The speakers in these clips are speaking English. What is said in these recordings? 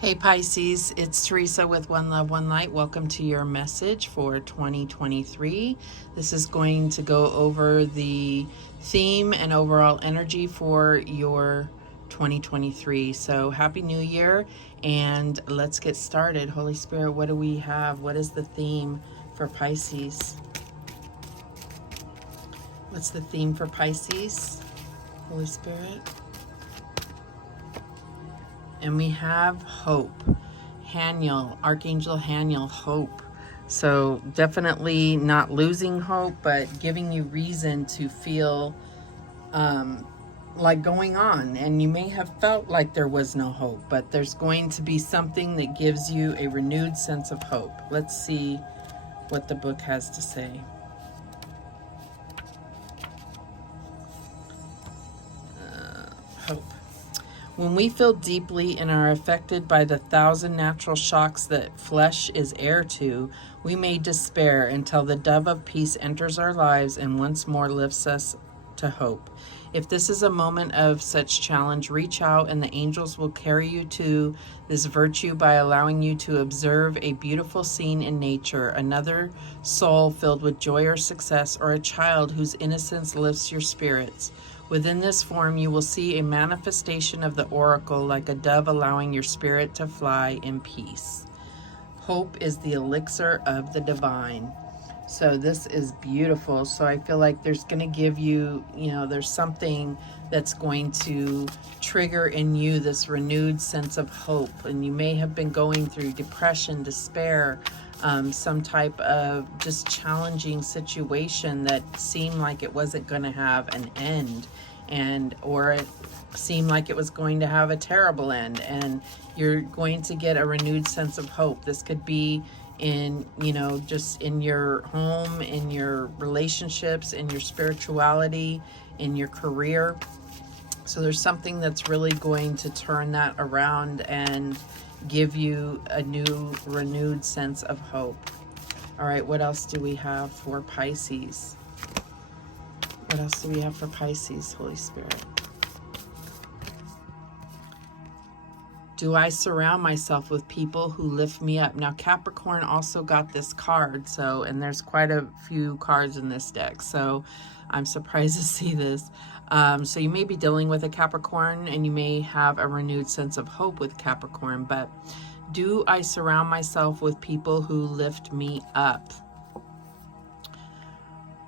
Hey Pisces, it's Teresa with One Love, One Light. Welcome to your message for 2023. This is going to go over the theme and overall energy for your 2023. So Happy New Year, and let's get started. Holy Spirit, what do we have? What is the theme for Pisces? What's the theme for Pisces? Holy Spirit. And we have hope. Haniel, Archangel Haniel, hope. So definitely not losing hope, but giving you reason to feel like going on. And you may have felt like there was no hope, but there's going to be something that gives you a renewed sense of hope. Let's see what the book has to say. Hope. When we feel deeply and are affected by the 1,000 natural shocks that flesh is heir to, we may despair until the dove of peace enters our lives and once more lifts us to hope. If this is a moment of such challenge, reach out and the angels will carry you to this virtue by allowing you to observe a beautiful scene in nature, another soul filled with joy or success, or a child whose innocence lifts your spirits. Within this form, you will see a manifestation of the oracle, like a dove allowing your spirit to fly in peace. Hope is the elixir of the divine. So this is beautiful. So I feel like there's going to give you, there's something that's going to trigger in you this renewed sense of hope. And you may have been going through depression, despair, some type of just challenging situation that seemed like it wasn't going to have an end, or it seemed like it was going to have a terrible end, and you're going to get a renewed sense of hope. This could be in, just in your home, in your relationships, in your spirituality, in your career. So there's something that's really going to turn that around and give you a new, renewed sense of hope. All right, what else do we have for Pisces? What else do we have for Pisces, Holy Spirit? Do I surround myself with people who lift me up? Now, Capricorn also got this card, and there's quite a few cards in this deck, so I'm surprised to see this. So you may be dealing with a Capricorn, and you may have a renewed sense of hope with Capricorn, but do I surround myself with people who lift me up?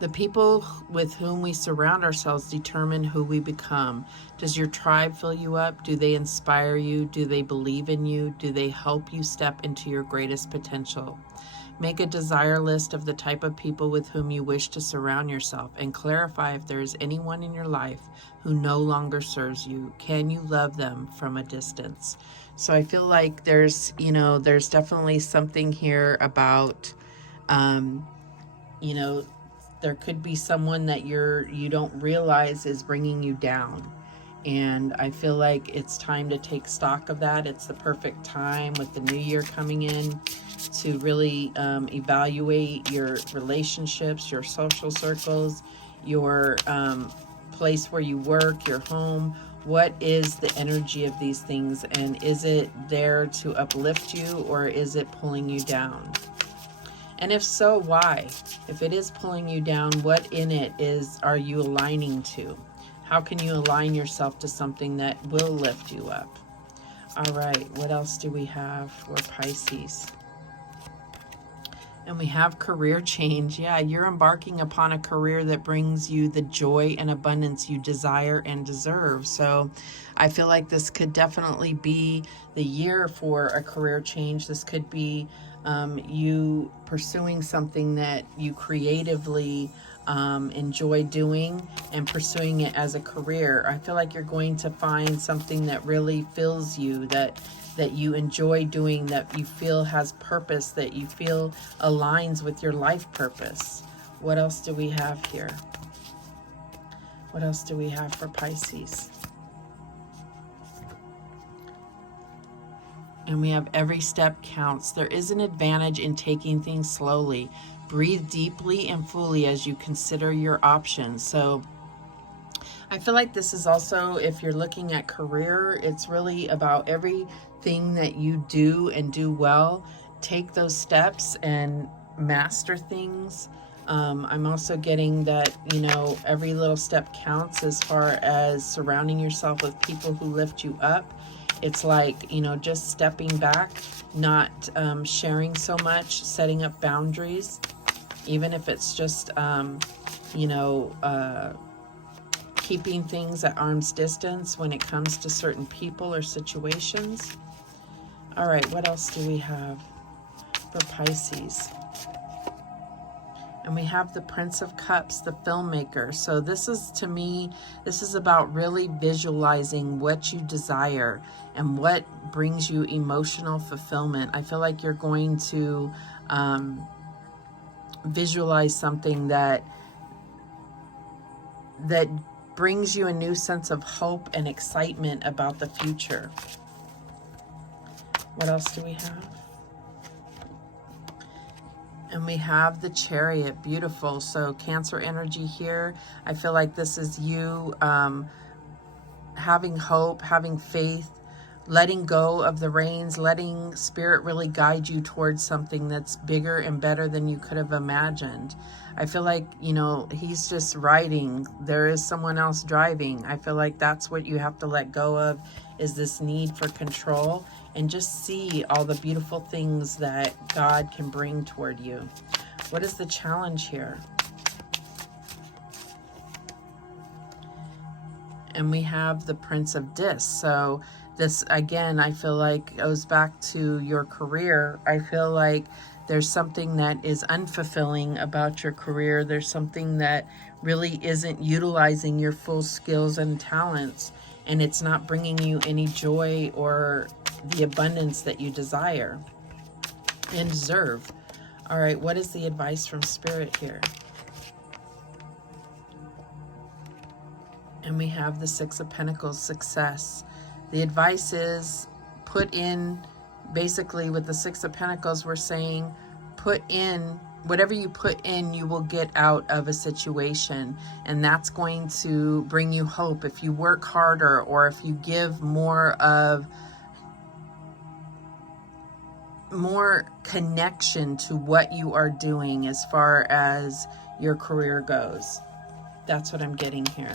The people with whom we surround ourselves determine who we become. Does your tribe fill you up? Do they inspire you? Do they believe in you? Do they help you step into your greatest potential? Make a desire list of the type of people with whom you wish to surround yourself, and clarify if there is anyone in your life who no longer serves you. Can you love them from a distance? So I feel like there's definitely something here about, there could be someone that you don't realize is bringing you down. And I feel like it's time to take stock of that. It's the perfect time with the new year coming in to really evaluate your relationships, your social circles, your place where you work, your home. What is the energy of these things? And is it there to uplift you, or is it pulling you down? And if so, why? If it is pulling you down, what in it are you aligning to? How can you align yourself to something that will lift you up? All right, what else do we have for Pisces? And we have career change. Yeah, you're embarking upon a career that brings you the joy and abundance you desire and deserve. So I feel like this could definitely be the year for a career change. This could be you pursuing something that you creatively enjoy doing and pursuing it as a career. I feel like you're going to find something that really fills you, that you enjoy doing, that you feel has purpose, that you feel aligns with your life purpose. What else do we have here? What else do we have for Pisces? And we have every step counts. There is an advantage in taking things slowly. Breathe deeply and fully as you consider your options. So I feel like this is also, if you're looking at career, it's really about everything that you do and do well. Take those steps and master things. I'm also getting that, you know, every little step counts as far as surrounding yourself with people who lift you up. It's like, you know, just stepping back, not sharing so much, setting up boundaries, even if it's just, you know, keeping things at arm's distance when it comes to certain people or situations. All right, what else do we have for Pisces? And we have the Prince of Cups, the filmmaker. So this is, to me, this is about really visualizing what you desire and what brings you emotional fulfillment. I feel like you're going to visualize something that brings you a new sense of hope and excitement about the future. What else do we have? And we have the Chariot, beautiful. So Cancer energy here. I feel like this is you having hope, having faith, letting go of the reins, letting Spirit really guide you towards something that's bigger and better than you could have imagined. I feel like, you know, he's just riding. There is someone else driving. I feel like that's what you have to let go of, is this need for control, and just see all the beautiful things that God can bring toward you. What is the challenge here? And we have the Prince of Discs. So this, again, I feel like goes back to your career. I feel like there's something that is unfulfilling about your career. There's something that really isn't utilizing your full skills and talents, and it's not bringing you any joy or the abundance that you desire and deserve. All right, what is the advice from Spirit here? And we have the Six of Pentacles, success. The advice is put in, basically with the Six of Pentacles, we're saying put in, whatever you put in, you will get out of a situation. And that's going to bring you hope. If you work harder, or if you give more connection to what you are doing as far as your career goes. That's what I'm getting here.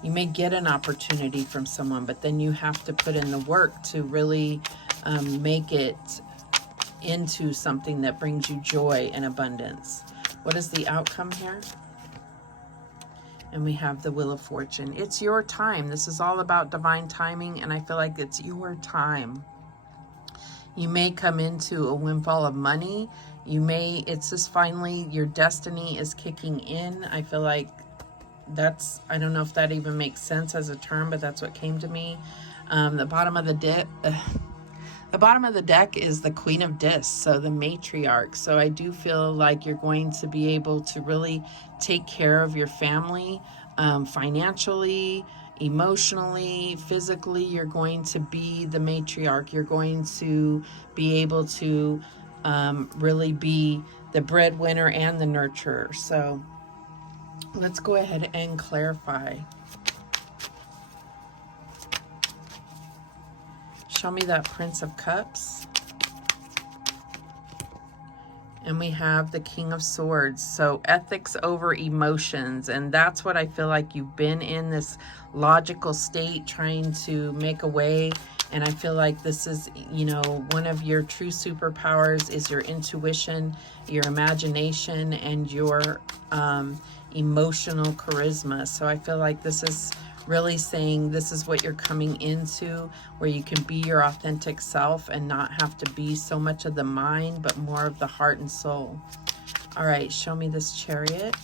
You may get an opportunity from someone, but then you have to put in the work to really make it into something that brings you joy and abundance. What is the outcome here? And we have the Wheel of Fortune. It's your time. This is all about divine timing, and I feel like it's your time. You may come into a windfall of money. You may, it's just finally your destiny is kicking in. I feel like that's, I don't know if that even makes sense as a term, but that's what came to me. The bottom of the deck is the Queen of Discs, so the matriarch. So I do feel like you're going to be able to really take care of your family, financially, emotionally, physically. You're going to be the matriarch. You're going to be able to really be the breadwinner and the nurturer. So let's go ahead and clarify. Show me that Prince of Cups. And we have the King of Swords. So ethics over emotions. And that's what I feel like you've been in, this logical state trying to make a way. And I feel like this is, you know, one of your true superpowers is your intuition, your imagination, and your emotional charisma. So I feel like this is really saying this is what you're coming into, where you can be your authentic self and not have to be so much of the mind, but more of the heart and soul. All right, show me this Chariot.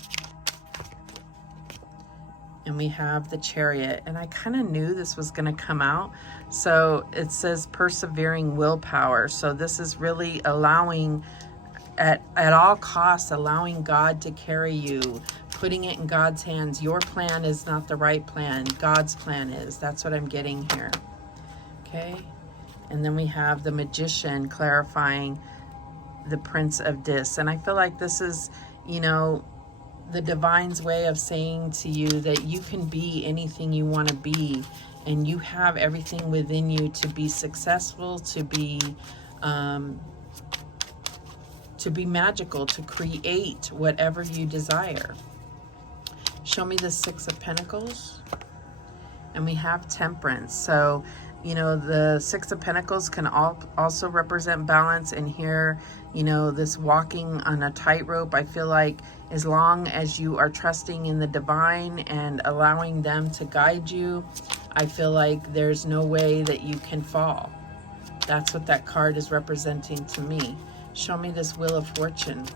And we have the Chariot, and I kind of knew this was going to come out. So it says persevering willpower. So this is really allowing, at all costs, allowing God to carry you, putting it in God's hands. Your plan is not the right plan. God's plan is. That's what I'm getting here. Okay. And then we have the Magician clarifying the Prince of Discs. And I feel like this is, you know, the divine's way of saying to you that you can be anything you want to be, and you have everything within you to be successful, to be magical, to create whatever you desire. Show me the Six of Pentacles. And we have Temperance. So, you know, the Six of Pentacles can also represent balance. And here, you know, this walking on a tightrope, I feel like as long as you are trusting in the divine and allowing them to guide you, I feel like there's no way that you can fall. That's what that card is representing to me. Show me this Wheel of Fortune.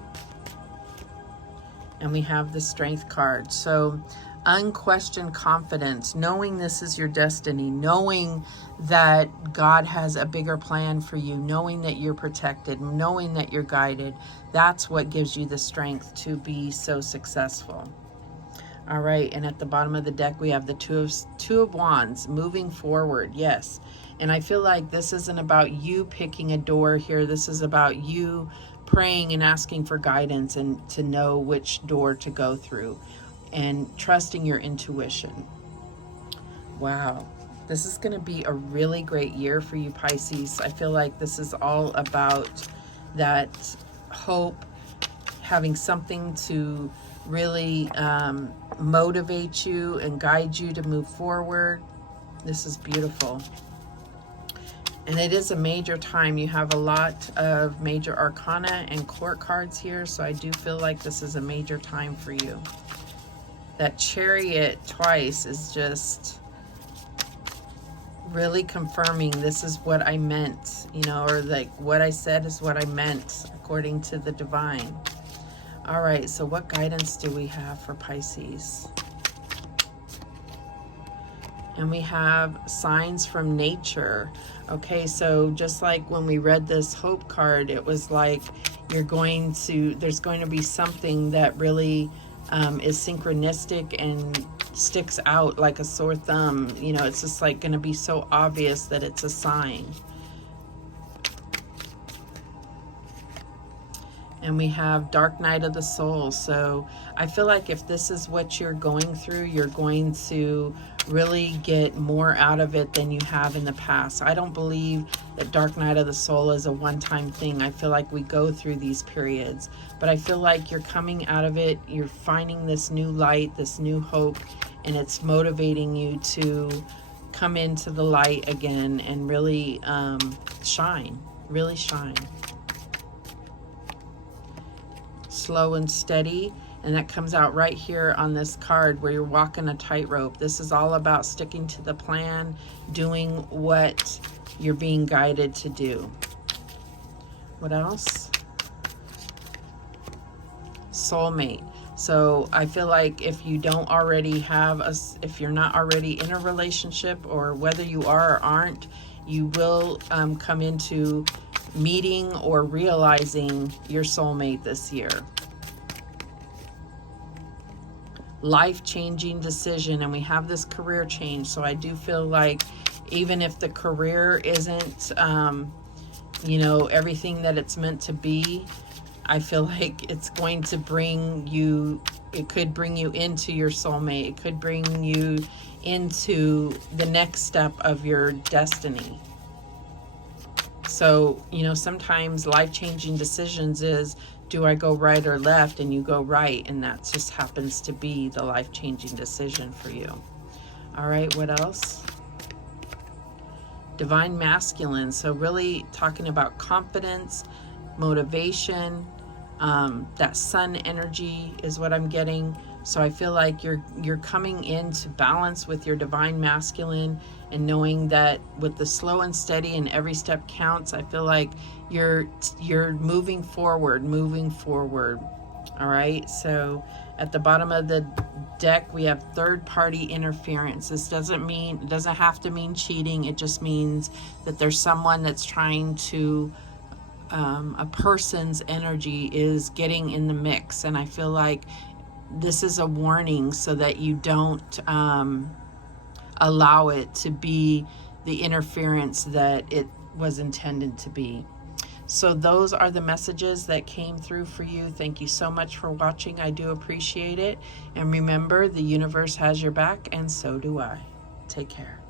And we have the Strength card. So unquestioned confidence, knowing this is your destiny, knowing that God has a bigger plan for you, knowing that you're protected, knowing that you're guided. That's what gives you the strength to be so successful. All right, and at the bottom of the deck, we have the Two of Wands, moving forward. Yes, and I feel like this isn't about you picking a door here. This is about you praying and asking for guidance and to know which door to go through, and trusting your intuition. Wow, this is going to be a really great year for you, Pisces. I feel like this is all about that hope, having something to really motivate you and guide you to move forward. This is beautiful. And it is a major time. You have a lot of major arcana and court cards here, so I do feel like this is a major time for you. That Chariot twice is just really confirming this is what I meant, you know, or like what I said is what I meant according to the divine. All right, so what guidance do we have for Pisces? And we have signs from nature. Okay, so just like when we read this hope card, it was like there's going to be something that really is synchronistic and sticks out like a sore thumb. You know, it's just like going to be so obvious that it's a sign. And we have Dark Night of the Soul. So I feel like if this is what you're going through, you're going to really get more out of it than you have in the past. I don't believe that Dark Night of the Soul is a one-time thing. I feel like we go through these periods, but I feel like you're coming out of it. You're finding this new light, this new hope, and it's motivating you to come into the light again and really shine, really shine. Slow and steady, and that comes out right here on this card where you're walking a tightrope. This is all about sticking to the plan, doing what you're being guided to do. What else? Soulmate. So I feel like if you don't already have if you're not already in a relationship, or whether you are or aren't, you will come into meeting or realizing your soulmate this year. Life-changing decision, and we have this career change. So I do feel like even if the career isn't you know, everything that it's meant to be, I feel like it's going to bring you, it could bring you into your soulmate. It could bring you into the next step of your destiny. So, you know, sometimes life-changing decisions is, do I go right or left? And you go right, and that just happens to be the life-changing decision for you. All right, what else? Divine Masculine. So really talking about confidence, motivation, that sun energy is what I'm getting. So I feel like you're coming into balance with your Divine Masculine, and knowing that with the slow and steady and every step counts, I feel like you're moving forward. All right, so at the bottom of the deck, we have third-party interference. This it doesn't have to mean cheating. It just means that there's someone that's trying to, a person's energy is getting in the mix. And I feel like this is a warning so that you don't allow it to be the interference that it was intended to be. So those are the messages that came through for you. Thank you so much for watching. I do appreciate it. And remember, the universe has your back, and so do I. Take care.